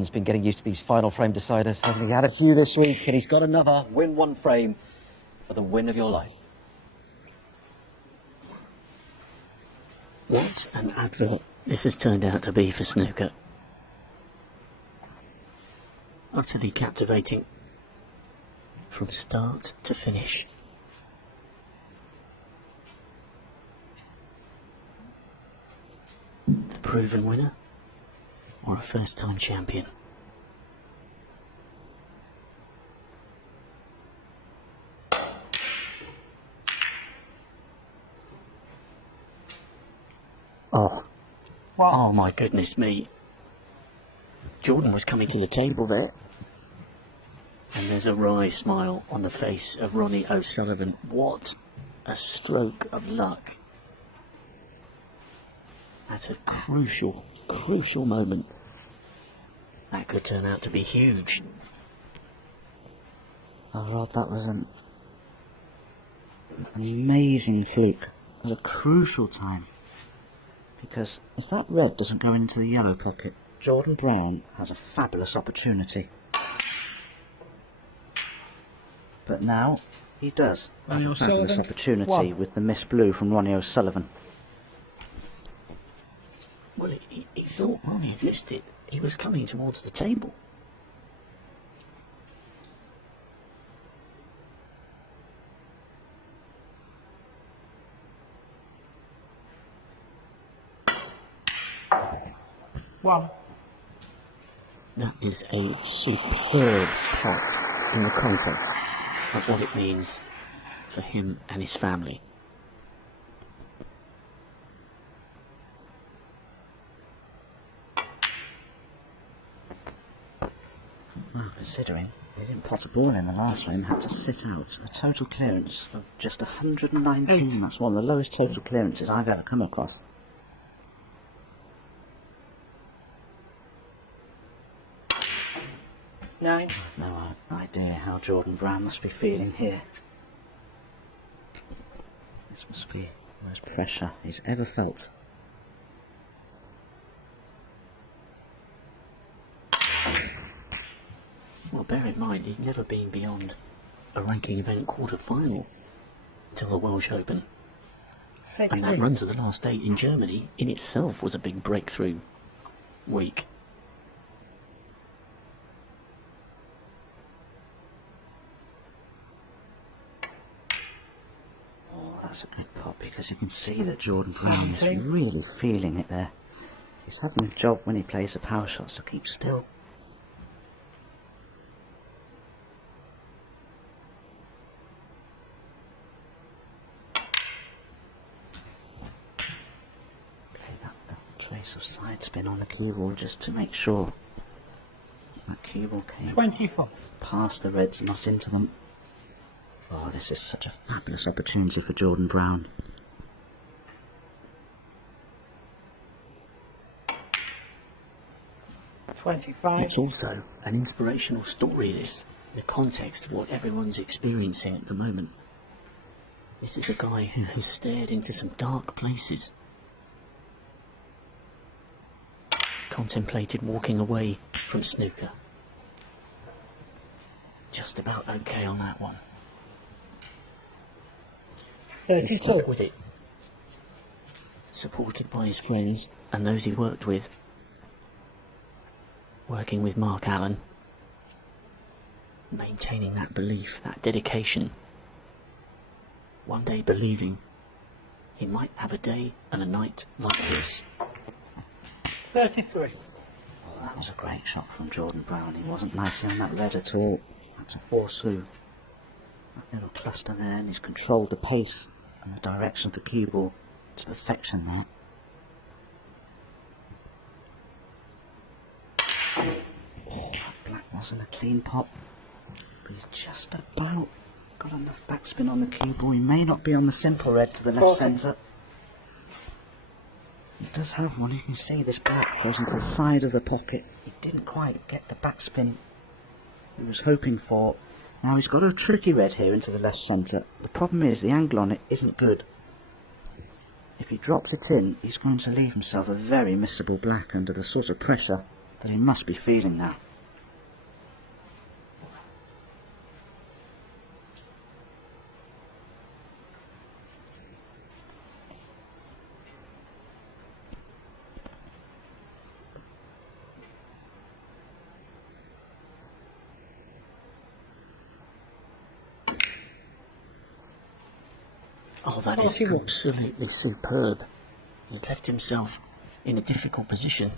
Brown's been getting used to these final frame deciders, hasn't he? Had a few this week, and he's got another. Win one frame for the win of your life. What an advert this has turned out to be for snooker. Utterly captivating from start to finish. The proven winner or a first-time champion? Oh. What? Oh my goodness me. Jordan was coming to the table there. And there's a wry smile on the face of Ronnie O'Sullivan. What a stroke of luck. At a crucial moment. That could turn out to be huge. Oh Rod, that was an amazing fluke. It was a crucial time. Because if that red doesn't go into the yellow pocket, Jordan Brown has a fabulous opportunity. But now he does have a fabulous opportunity with the missed blue from Ronnie O'Sullivan. Well, he thought Ronnie had missed it. He was coming towards the table. One. That is a superb pot in the context of what it means for him and his family. Well, considering we didn't pot a ball in the last round, had to sit out a total clearance of just 119. That's one of the lowest total clearances I've ever come across. Nine. I've no idea how Jordan Brown must be feeling here. This must be the most pressure he's ever felt. Well, bear in mind, he's never been beyond a ranking event quarter-final till the Welsh Open. 6. And that run to the last 8 in Germany in itself was a big breakthrough week. That's a good pot because you can see that Jordan Brown is really feeling it there. He's having a job when he plays the power shot, so keep still. Okay, that trace of side spin on the cue ball just to make sure that cue ball came 24. past the reds, not into them. Oh, this is such a fabulous opportunity for Jordan Brown. It's also an inspirational story, this, in the context of what everyone's experiencing at the moment. This is a guy who has stared into some dark places, contemplated walking away from snooker. Just about okay on that one. 32. He stuck with it, supported by his friends and those he worked with, working with Mark Allen, maintaining that belief, that dedication, one day believing he might have a day and a night like this. 33. Oh, that was a great shot from Jordan Brown. He wasn't nicely on that red at all. That's a force through that little cluster there, and he's controlled the pace and the direction of the cue ball to perfection there. Oh, that black wasn't a clean pop, but he's just about got enough backspin on the cue ball. He may not be on the simple red to the left centre. He does have one. You can see this black goes into the side of the pocket. He didn't quite get the backspin he was hoping for. Now he's got a tricky red here into the left centre. The problem is the angle on it isn't good. If he drops it in, he's going to leave himself a very missable black under the sort of pressure but he must be feeling that. Oh, that is absolutely superb. He's left himself in a difficult position,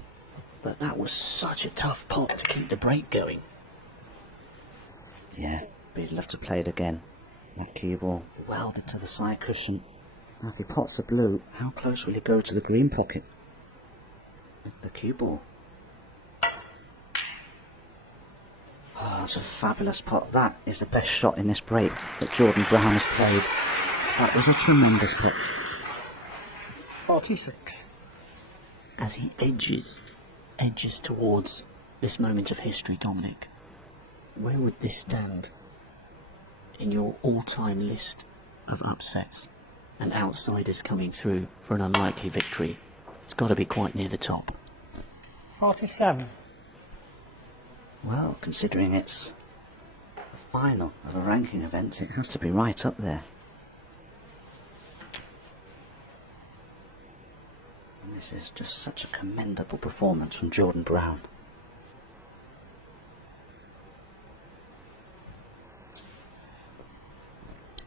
but that was such a tough pot to keep the break going. Yeah, but he'd love to play it again. That cue ball welded to the side cushion. Now if he pots the blue, how close will he go to the green pocket with the cue ball? Oh, that's a fabulous pot. That is the best shot in this break that Jordan Brown has played. That was a tremendous pot. 46. As he edges towards this moment of history, Dominic, where would this stand in your all-time list of upsets and outsiders coming through for an unlikely victory? It's got to be quite near the top. 47. Well, considering it's the final of a ranking event, it has to be right up there. And this is just such a commendable performance from Jordan Brown.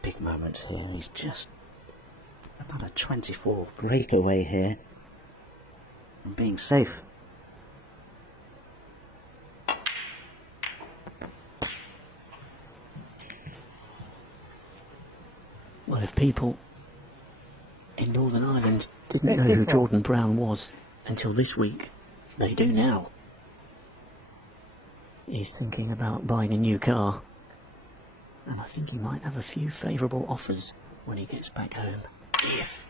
Big moments here. He's just about a 24 breakaway here from being safe. Well, if people in Northern Ireland didn't know who 54. Jordan Brown was until this week, they do now. He's thinking about buying a new car, and I think he might have a few favourable offers when he gets back home, if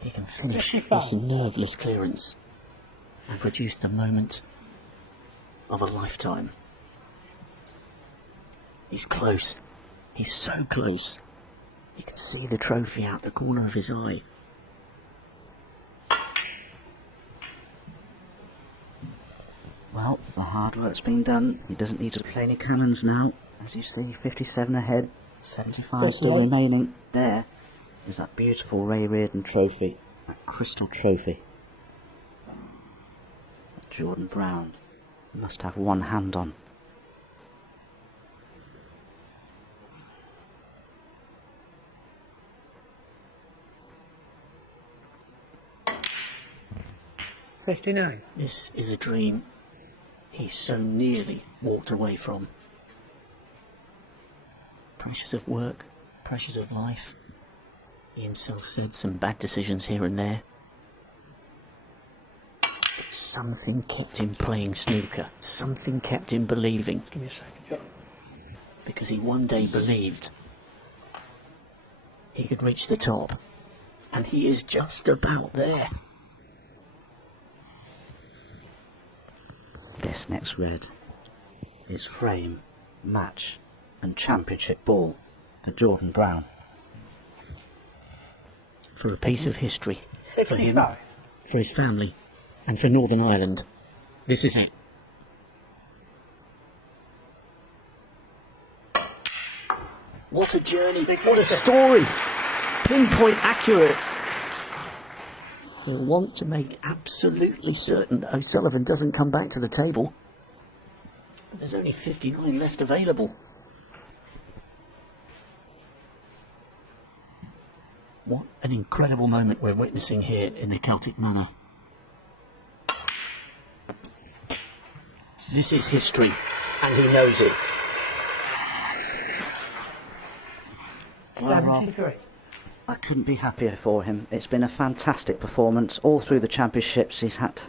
he can finish 55. this nerveless clearance and produce the moment of a lifetime. He's close. He's so close. You can see the trophy out the corner of his eye. Well, the hard work's been done. He doesn't need to play any cannons now. As you see, 57 ahead, 75 still 58. remaining. There is that beautiful Ray Reardon trophy, that crystal trophy that Jordan Brown must have one hand on. $59. This is a dream he's so nearly walked away from. Pressures of work, pressures of life. He himself said some bad decisions here and there. But something kept him playing snooker. Something kept him believing. Give me a second, John. Because he one day believed he could reach the top. And he is just about there. This next red is frame, match and championship ball for Jordan Brown. For a piece of history. For him, 65. for his family, and for Northern Ireland. This is it. What a journey, what a story. Pinpoint accurate. He'll want to make absolutely certain O'Sullivan doesn't come back to the table. But there's only 59 left available. What an incredible moment we're witnessing here in the Celtic Manor. This is history, and he knows it. 73. I couldn't be happier for him. It's been a fantastic performance all through the championships. He's had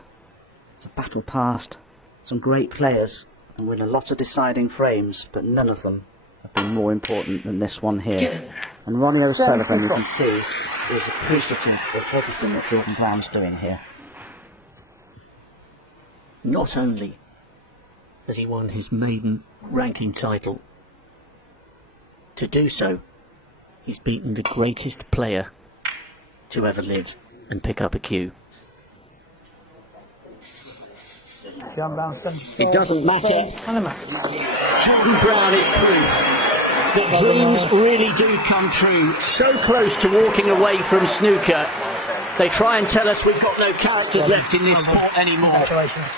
to battle past some great players and win a lot of deciding frames, but none of them have been more important than this one here. And Ronnie O'Sullivan, you can see, is appreciative of everything that Jordan Brown's doing here. Not only has he won his maiden ranking title, to do so, he's beaten the greatest player to ever live and pick up a cue. John Brownson. It doesn't matter. And a match. Jordan Brown is proof that dreams really do come true. So close to walking away from snooker. They try and tell us we've got no characters left in this sport anymore. Congratulations.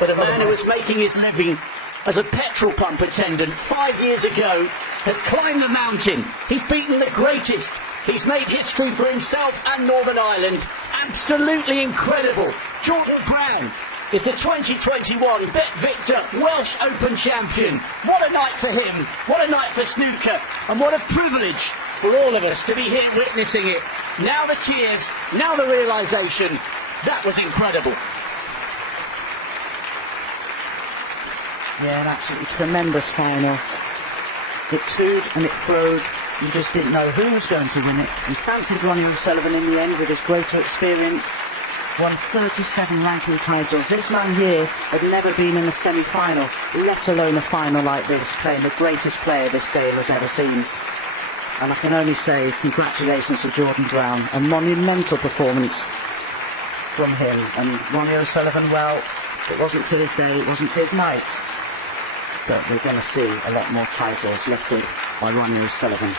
But a man who was making his living as a petrol pump attendant 5 years ago has climbed the mountain. He's beaten the greatest. He's made history for himself and Northern Ireland. Absolutely incredible. Jordan Brown is the 2021 Bet Victor Welsh Open champion. What a night for him. What a night for snooker. And what a privilege for all of us to be here witnessing it. Now the tears, now the realisation. That was incredible. Yeah, an absolutely tremendous final. It toed and it throwed. You just didn't know who was going to win it. We fancied Ronnie O'Sullivan in the end with his greater experience. Won 37 ranking titles. This man here had never been in a semi-final, let alone a final like this, playing the greatest player this game has ever seen. And I can only say congratulations to Jordan Brown. A monumental performance from him. And Ronnie O'Sullivan, well, it wasn't to his day, it wasn't to his night. But we're going to see a lot more titles lifted by Ronnie O'Sullivan.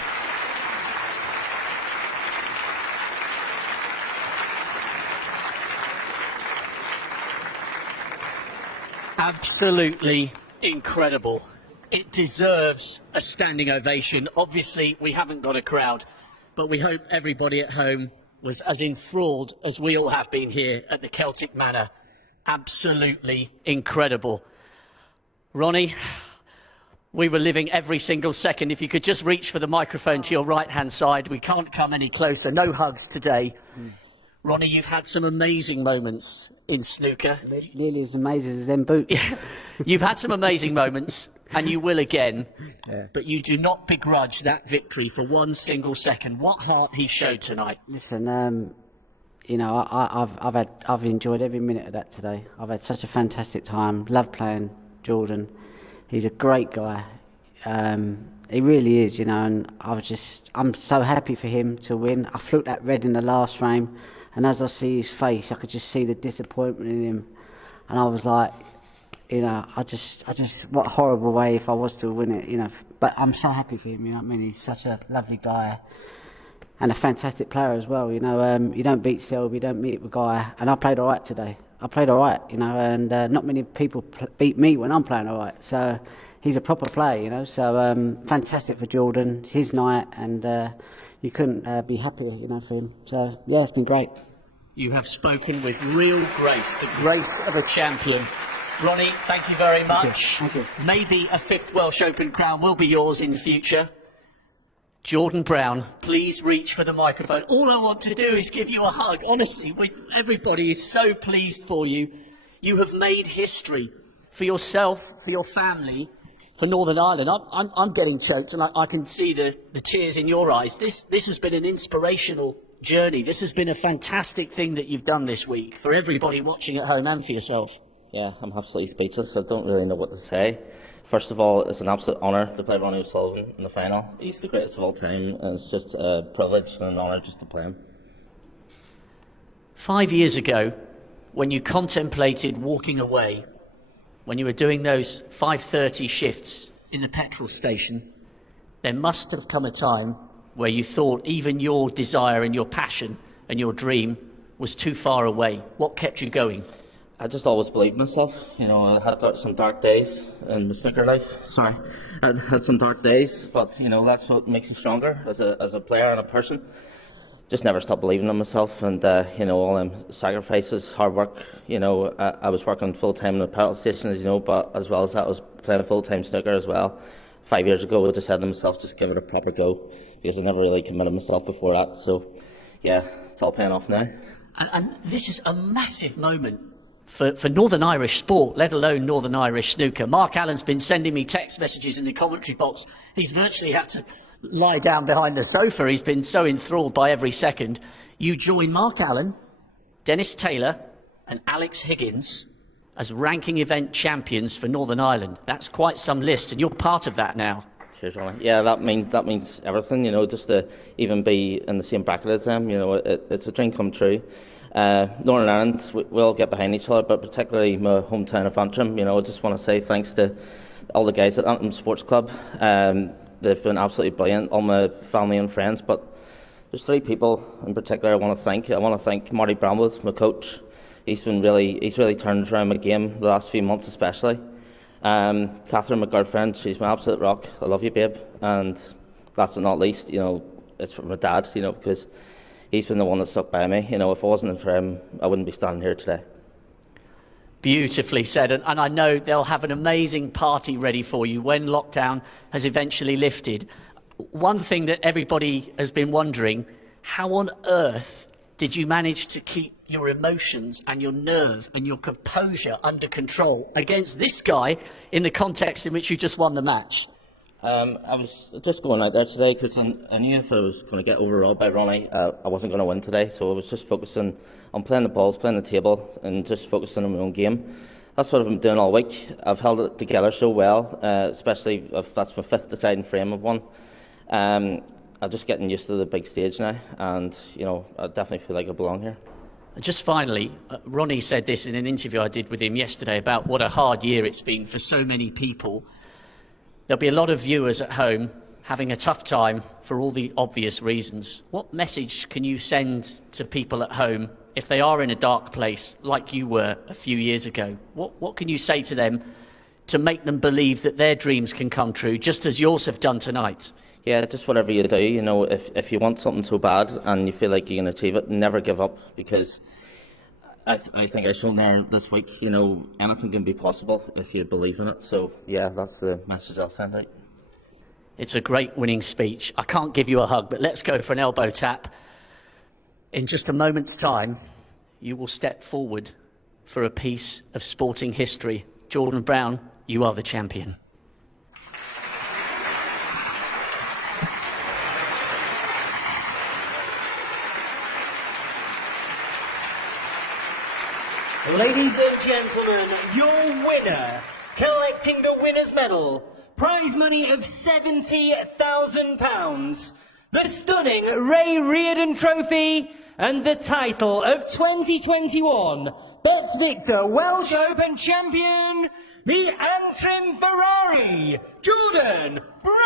Absolutely incredible. It deserves a standing ovation. Obviously, we haven't got a crowd, but we hope everybody at home was as enthralled as we all have been here at the Celtic Manor. Absolutely incredible. Ronnie, we were living every single second. If you could just reach for the microphone to your right-hand side. We can't come any closer. No hugs today. Ronnie, you've had some amazing moments in snooker. Nearly as amazing as them boots. You've had some amazing moments, and you will again. Yeah. But you do not begrudge that victory for one single second. What heart he showed tonight. Listen, you know, I've enjoyed every minute of that today. I've had such a fantastic time. Love playing Jordan. He's a great guy. He really is, you know, and I'm so happy for him to win. I flunked that red in the last frame, and as I see his face, I could just see the disappointment in him, and I was like, you know, I just, what a horrible way if I was to win it, you know. But I'm so happy for him, you know what I mean? He's such a lovely guy and a fantastic player as well, you know. You don't beat Selby, you don't meet a guy, and I played all right today. I played all right, you know, and not many people beat me when I'm playing all right. So he's a proper player, you know. So fantastic for Jordan, his night, and you couldn't be happier, you know, for him. So yeah, it's been great. You have spoken with real grace, the grace of a champion. Ronnie, thank you very much. Thank you. Maybe a 5th Welsh Open crown will be yours in future. Jordan Brown, please reach for the microphone. All I want to do is give you a hug. Honestly, everybody is so pleased for you. You have made history for yourself, for your family, for Northern Ireland. I'm getting choked, and I can see the tears in your eyes. This has been an inspirational journey. This has been a fantastic thing that you've done this week for everybody watching at home and for yourself. Yeah, I'm absolutely speechless. I don't really know what to say. First of all, it's an absolute honour to play Ronnie O'Sullivan in the final. He's the greatest of all time, and it's just a privilege and an honour just to play him. 5 years ago, when you contemplated walking away, when you were doing those 5:30 shifts in the petrol station, there must have come a time where you thought even your desire and your passion and your dream was too far away. What kept you going? I just always believed myself. You know, I had some dark days in my snooker life. Sorry, I had some dark days, but you know that's what makes me stronger as a player and a person. Just never stopped believing in myself, and you know, all them sacrifices, hard work. You know, I was working full time in the petrol station, as you know, but as well as that, I was playing full time snooker as well. 5 years ago, I just said to myself, just give it a proper go, because I never really committed myself before that. So, yeah, it's all paying off now. And this is a massive moment for Northern Irish sport, let alone Northern Irish snooker. Mark Allen's been sending me text messages in the commentary box. He's virtually had to lie down behind the sofa. He's been so enthralled by every second. You join Mark Allen, Dennis Taylor and Alex Higgins as ranking event champions for Northern Ireland. That's quite some list, and you're part of that now. Cheers, Ronnie. Yeah, that means everything, you know, just to even be in the same bracket as them, you know, it's a dream come true. Northern Ireland, we all get behind each other, but particularly my hometown of Antrim. I just want to say thanks to all the guys at Antrim Sports Club. They've been absolutely brilliant, all my family and friends, but there's 3 people in particular I want to thank. I want to thank Marty Bramwell, my coach. He's really turned around my game the last few months especially. Catherine, my girlfriend, she's my absolute rock. I love you, babe. And last but not least, it's for my dad, because he's been the one that stuck by me. If it wasn't for him, I wouldn't be standing here today. Beautifully said, and I know they'll have an amazing party ready for you when lockdown has eventually lifted. One thing that everybody has been wondering, how on earth did you manage to keep your emotions and your nerve and your composure under control against this guy in the context in which you just won the match? I was just going out there today because I knew if I was going to get overawed by Ronnie, I wasn't going to win today. So I was just focusing on playing the balls, playing the table, and just focusing on my own game. That's what I've been doing all week. I've held it together so well, especially if that's my 5th deciding frame of one. I'm just getting used to the big stage now, and I definitely feel like I belong here. Just finally, Ronnie said this in an interview I did with him yesterday about what a hard year it's been for so many people. There'll be a lot of viewers at home having a tough time for all the obvious reasons. What message can you send to people at home if they are in a dark place like you were a few years ago? What can you say to them to make them believe that their dreams can come true, just as yours have done tonight? Yeah, just whatever you do, if you want something so bad and you feel like you can achieve it, never give up, because I think I showed there this week, anything can be possible if you believe in it. So, yeah, that's the message I'll send out. It's a great winning speech. I can't give you a hug, but let's go for an elbow tap. In just a moment's time, you will step forward for a piece of sporting history. Jordan Brown, you are the champion. Ladies and gentlemen, your winner, collecting the winner's medal, prize money of £70,000, the stunning Ray Reardon Trophy, and the title of 2021 Bet Victor Welsh Open Champion, the Antrim Ferrari, Jordan Brown.